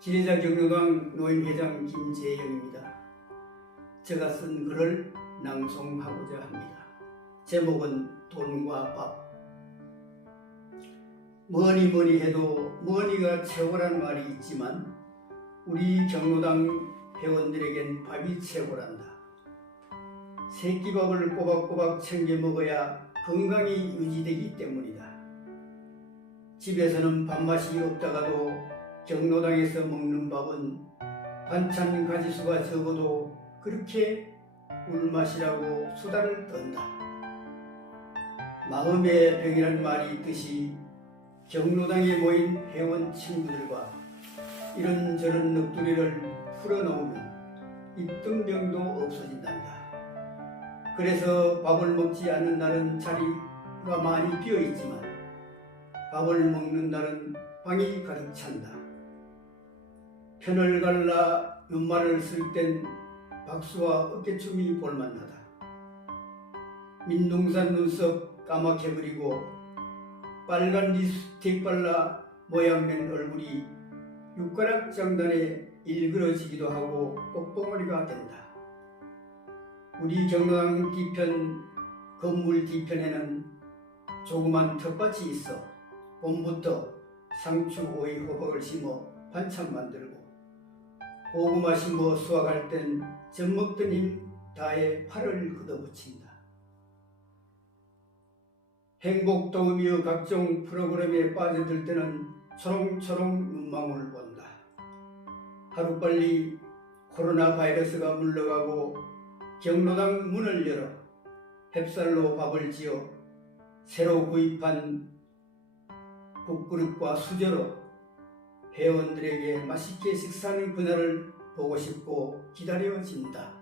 지리자 경로당 노인회장 김재영입니다. 제가 쓴 글을 낭송하고자 합니다. 제목은 돈과 밥. 뭐니 뭐니 해도 뭐니가 최고란 말이 있지만 우리 경로당 회원들에겐 밥이 최고란다. 새끼밥을 꼬박꼬박 챙겨 먹어야 건강이 유지되기 때문이다. 집에서는 밥맛이 없다가도 경로당에서 먹는 밥은 반찬 가지수가 적어도 그렇게 꿀맛이라고 수다를 떤다. 마음의 병이란 말이 있듯이 경로당에 모인 회원 친구들과 이런저런 넋두리를 풀어놓으면 있던 병도 없어진단다. 그래서 밥을 먹지 않는 날은 자리가 많이 비어 있지만 밥을 먹는 날은 방이 가득 찬다. 편을 갈라 연말을 쓸 땐 박수와 어깨춤이 볼만하다. 민둥산 눈썹 까맣게 그리고 빨간 립스틱 발라 모양낸 얼굴이 육가락 장단에 일그러지기도 하고 꽃봉오리가 된다. 우리 경로당 뒤편 건물 뒤편에는 조그만 텃밭이 있어 봄부터 상추, 오이, 호박을 심어 반찬 만들고 고구마 심어 수확할 땐 젖먹던 힘 다해 팔을 걷어붙인다. 행복 도우미의 각종 프로그램에 빠져들 때는 초롱초롱 눈망울을 본다. 하루빨리 코로나 바이러스가 물러가고 경로당 문을 열어 햅쌀로 밥을 지어 새로 구입한 국그릇과 수저로 회원들에게 맛있게 식사하는 그날을 보고 싶고 기다려진다.